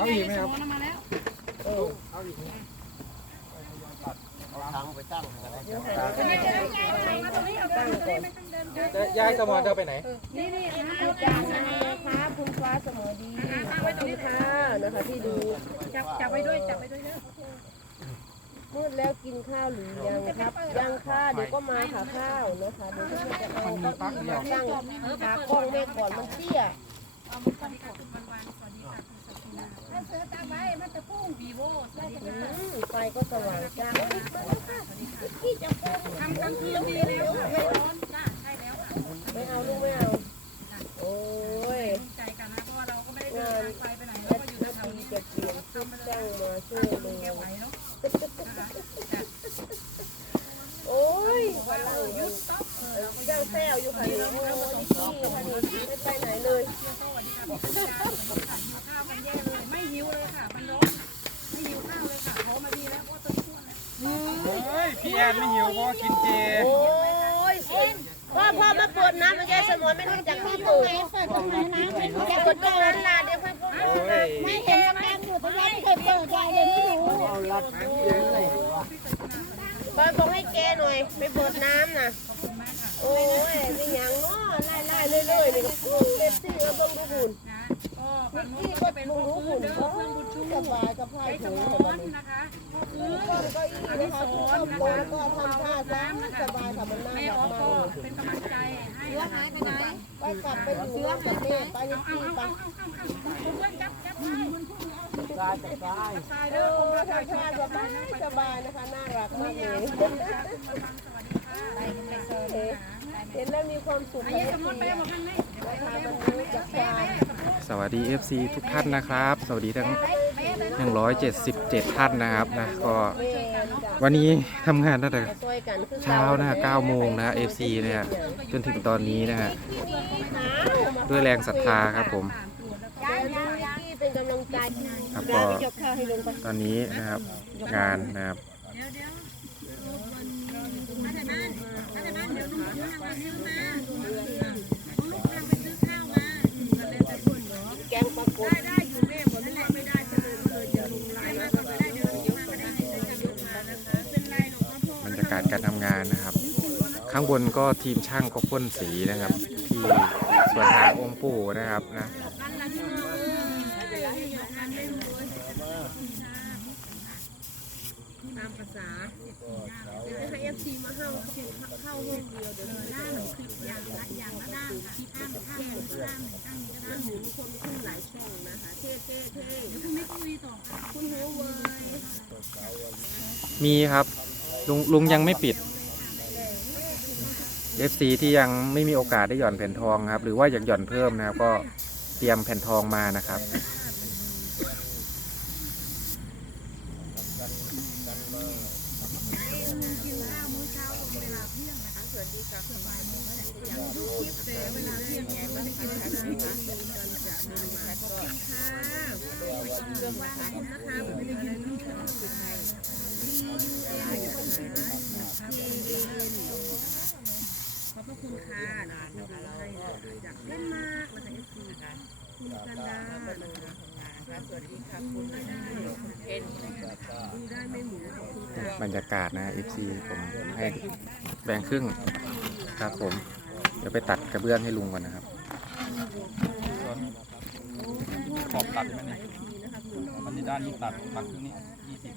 เอาอีกไหมครับสนมาแล้วเออทางไปตั้งกันได้เดี๋ยวหาที่ตั้งก่อนจะยายสมอนจะไปไหน นี่นี่คุณจางนะคะคุณฟ้าเสมอดีขอบคุณค่ะนะคะที่ดูจับจับไปด้วยจับไปด้วยเด้อมืดแล้วกินข้าวหรือยังครับยังค่ะเดี๋ยวก็มาหาข้าวนะคะเดี๋ยวก็จะเอาเก้าอี้มาตั้งหากล้องแม่ก่อนมันเตี้ยเอามาสวัสดีค่ะคุณวันวันสวัสดีค่ะคุณสักนา ถ้าซื้อตามไว้มันจะพุ่งวีโวสวัสดีค่ะไฟก็สว่างจ้าทำทำทีวีแล้วค่ะไม่ร้อนจ้าใช่แล้วค่ะไม่เอาลูกไม่เอา โอ้ยใจกันนะเพราะว่าเราก็ไม่ได้เดินทางไกลไปไหนแอเราดก็อยู่นแถวนี้จะเปลี่ยนชุดตั้งมาช่วยเลยแกไหวเนาะนะคะโอ้ยกำลังยุดย่างแซวอยู่ค่ะนี่โอ้ยนี่ค่ะนี่ไม่ไปไหนเลย เฮ้ยพี่ไม่หิวเพราะว่ากินเจโอ้ยพ่อพ่อมาปิดน้ำมันแกสมอนไม่รู้จักที่ตู่เปิดตรงไหนนะแกเปิดตรงนั้นล่ะเดี๋ยวเพิ่งโอ้ยไม่เห็นกำลังอยู่ต่ยังไม่เคยเปิดใจเลยไม่รู้เอาลัดเลยบอยบอกให้แกหน่อย ไปเปิดน้ำน่ะโอ้ยไม่ยังเนาะไล่ไล่เรื่อยๆนี่ก็เล็บซี่ก็ต้องดูหุ่นนี่ก็เป็นพวกพื้นเด้อเพื่อนสบายกับผ้าไอ้สถุง ทุกคนโคนก็ทำท่าซะสบายค่ะมันน่าแม่รักอฟมากก็เลยเป็นกำลังใจให้นะคะไปกลับไปอยู่ร่วมกับแม่ไปยังที่ไปเพื่อนจับจับไปซ้ายแต่ซ้ายตายเด้อผมรักท่าใครทาสบายสบายนะคะน่ารักมากเลยสวัสดีเห็นแล้วมีความสุขค่ะสมมติแปลหมดทั้งนี้นะคะมันรู้จักการสวัสดี FC ทุกท่านนะครับ สวัสดีทั้ง 177 ท่านนะครับนะก็ แม่ วันนี้ทำงานตั้งแต่ช่วยกันคือเช้านะ9โมงนะ FC เนี่ยจนถึงตอนนี้นะฮะด้วยแรงศรัทธาครับผมยายที่เป็นกำลังใจครับยาก็ยไปยกข้าวให้ลุงไปตอนนี้นะครับงานนะครับเดี๋ยวเดี๋ยว บนก็ทีมช่างก็พ่นสีนะครับ ที่ส่วนหางองค์ปู่นะครับนะตามภาษาเดี๋ยวให้เอฟซีมาเข้าเข้าห้องเดียวเดี๋ยวนี้ได้หนึ่งคลิปอย่างละอย่างละด้านค่ะคลิปด้านข้างด้านด้านด้านหนึ่งคนขึ้นหลายช่องนะคะเท่เท่เท่คุณไม่คุยต่อคุณหัวเวยมีครับลุงลุงยังไม่ปิด FC ที่ยังไม่มีโอกาสได้หย่อนแผ่นทองครับ หรือว่าอยากหย่อนเพิ่มนะครับ ก็เตรียมแผ่นทองมานะครับ กินข้าวมื้อเช้าตรงเวลาเที่ยงนะคะสวัสดีค่ะสบายมือไม่ได้อยากดูคลิปแต่เวลาเที่ยงไงไม่ได้กินข้าวกันจะมาขอบคุณค่ะเรื่องว่าคุณนะคะไม่ได้ยินดีเอ็นนะคะดีเอ็นขอบพระ คุณค่ะนะคะเราอยากเล่นมากนะคะเอฟซีคุณกันดานะคะสวัสดีค่ะคุณเอ็นดูได้ไม่หมูขอบคุณค่ะบรรยากาศนะ FC ผมให้แบ่งครึ่งครับผม เดี๋ยวไปตัดกระเบื้องให้ลุงก่อนนะครับขอบตัดไหมเนี่ยมันนี้ด้านนี้ตัดตัดตรงนี้ยี่สิบ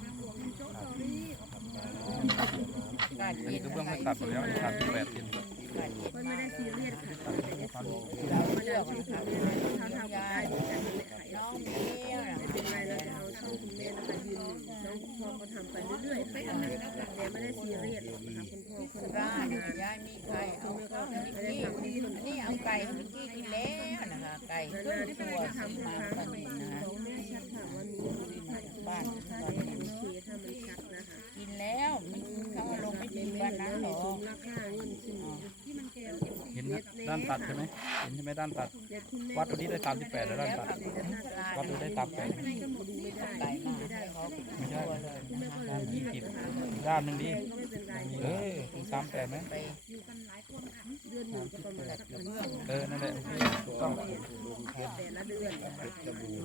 อันนี้ก็เบื้องไม่ตัดหมดแล้วอันนี้ตัดแปดเซน มันไม่ได้ซีเรียสค่ะมาดามช่วยคุณแม่นะคะทำได้ดีใจเลยค่ะน้องมีไม่เป็นไรเราจะเอาช่องคุณแม่นะคะยืนหนึ่งน้องพ่อก็ทำไปเรื่อยๆไปแต่ไม่ได้ซีเรียสหรอกนะคะคุณพ่อคุณแม่บ้านยายมีไก่เอาข้าวนี่นี่เอาไก่ให้นิกกี้กินแล้วนะคะไก่ ตัดใช่ไหมเห็นใช่ไหมด้านตัดเด็ดคุณแม่วัดตัวนี้ได้สามสิบแปดแล้วด้านตัด วัดตัวได้สามแปดไก่มาให้เขาไม่ใช่ตัวเลยนะคะด้านยี่สิบด้านหนึ่งดีก็ไม่เป็นไรเออถึงสามแปดไหมไปดดือนหนึ่งจะประมาณสักเดือนเออ นั่นแหละต้องแต่ละเดือน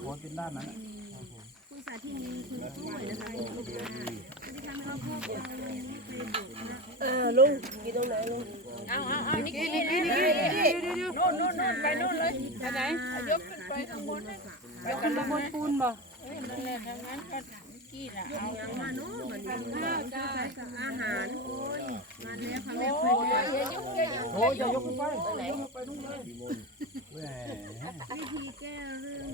โพสเป็นด้านนั้นคุณสาธินีคุณช่วยนะคะคุณลูกค้าที่ทำให้พ่อเป็นเฟซบุ๊กนะเออลุงกินตรงไหนลุง เอาเอาเอานิกกี้นิกกี้นิกกี้นู่นนู่นนู่นไปนู่นเลยไปไหนเอายกขึ้นไปข้างบนยกขึ้นไปบนปูนบ่เอ้ยนั่นแหละทางนั้นก็นิกกี้น่ะเอายังมาเนาะมันนี้ข้าวจ้ากับอาหารมาแล้วค่ะโอ้แม่ยเคยอย่ายกอย่ายกโอ้ยอย่ายกขึ้นไปไปไหนวิธีแก้เรื่อง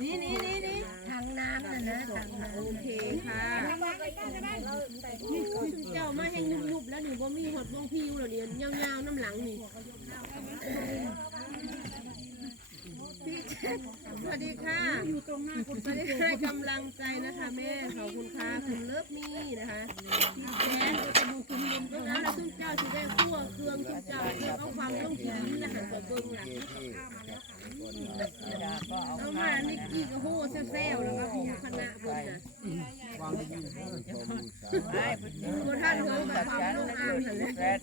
นี้นี่นี่นี่นี่ทางน้ำน่ะนะทางน้ำโอเคค่ะนี่คุณเจ้ามาแห่งนุบๆแล้วนี่บ่มีหดบ่งพิวแล้วนี่ยาวๆน้ำหลังนี่พี่ สวัสดีค่ะอยู่ตรงหน้าคุณสวัสดีให้กำลังใจนะคะแม่ขอบคุณค่ะคุณเลิฟมีนะคะแม่จะดูคุณลมก็แล้วแล้วคุณเจ้าสิได้คั่วเครื่องคุณเจ้าเพื่อเอาความต้องกินนะคะเปิดเบิ่งหลังเอาเอาข้ามานิกกี้ก็โห่แซ่บๆแล้วก็มีคณะบุญนะไปบนท่านเขาแบบความต้องอานนั่นแหละ แซ่บ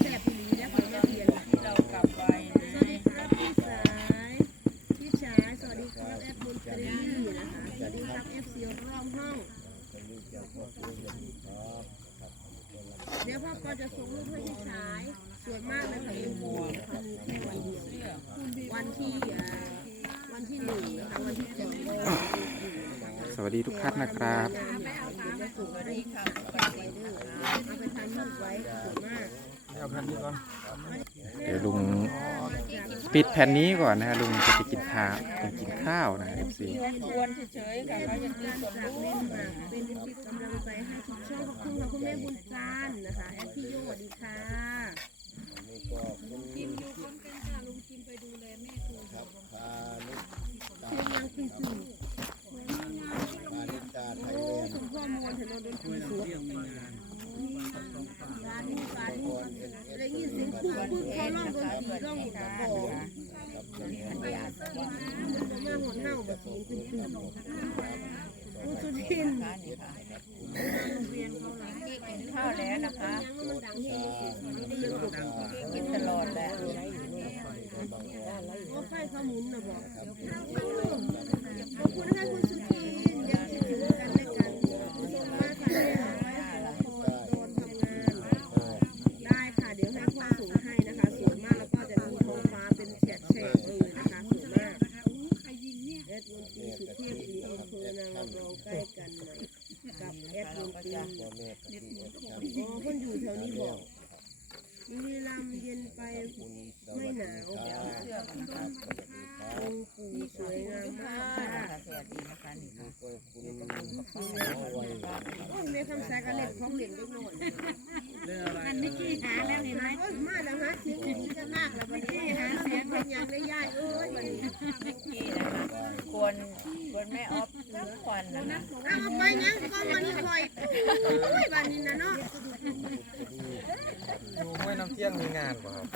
แซ่บอีหลีแล้วเขาแม่เพียน ที่เรากลับไป สวัสดีครับพี่สายพี่ชายสวัสดีครับแอดบุญตรีนะคะสวัสดีครับเอฟซีรอบห้อง เดี๋ยวพ่อก็จะส่งรูปให้พี่ชายสวยมากเลยค่ะเป็นบัวเขามีแค่วันเดียววันที่อ่าวันที่หนึ่งนะคะวันที่เจ็ด ส วัสดีทุกท่านนะครับ เดี๋ยวลุงปิดแผ่นนี้ก่อนนะลุงจะไปกินข้าวไปกินข้าวนะควรเฉยๆค่ะเขายังมีส่วนจากรู้เล่นหมเป็นกำลังใจให้ช่องขอบคุณค่ะคุณแม่บุญจานนะคะแอดพี่โยสวัสดีค่ะคือยังคือคือโอ้คุณพ่อมวลเห็นเราโดนคุยสวการนี้การนี้ได้ยินเสียงปุ๊บปุ๊บเขาล่องดนตรีล่องกระบอกมันมาหอนเห่าแบบสีตึ้งตึ้งคุณสุทิน นี่ค่ะกินข้าวแล้วนะคะ ยังมันดังเฮไม่ได้ยิน กินตลอดแหละ ม่คำแซกเล็กท้องเหรียญก็หน่อยอันนี้กี้หาแล้วนี่ไหมมาแล้วฮะเสียงที่จะนักแล้ววันนี้หาเสียงเป็นอย่างได้ย่ายเอ้ยวันนี้ที่นะคะควรควรแม่ออฟสักวันนะเอาไปยังก็วันนี้คอยโอ้ยวันนี้นะเนาะอยู่ห้วยน้ำเที่ยงมีงานป่ะครับ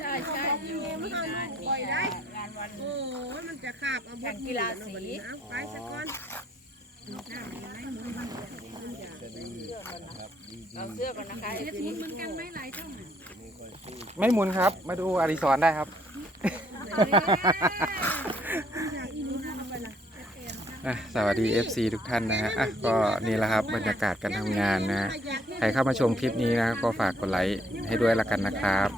ใช่ใช่อยู่มมีเขางานปล่อยได้งานวันโอ้ยมันจะขาบเอาบทกีฬาสีไปสักก้อน เอาเสื้อกันนะคะเอฟซีเหมือนกันไหมหลายช่องไม่หมุนครับ มาดูอริสรได้ครับอะสวัสดี FC ทุกท่านนะฮะอะก็นี่แหละครับบรรยากาศการทำงานนะ ใครเข้ามาชมคลิปนี้นะ ก็ฝากกดไลค์ให้ด้วยละกันนะครับ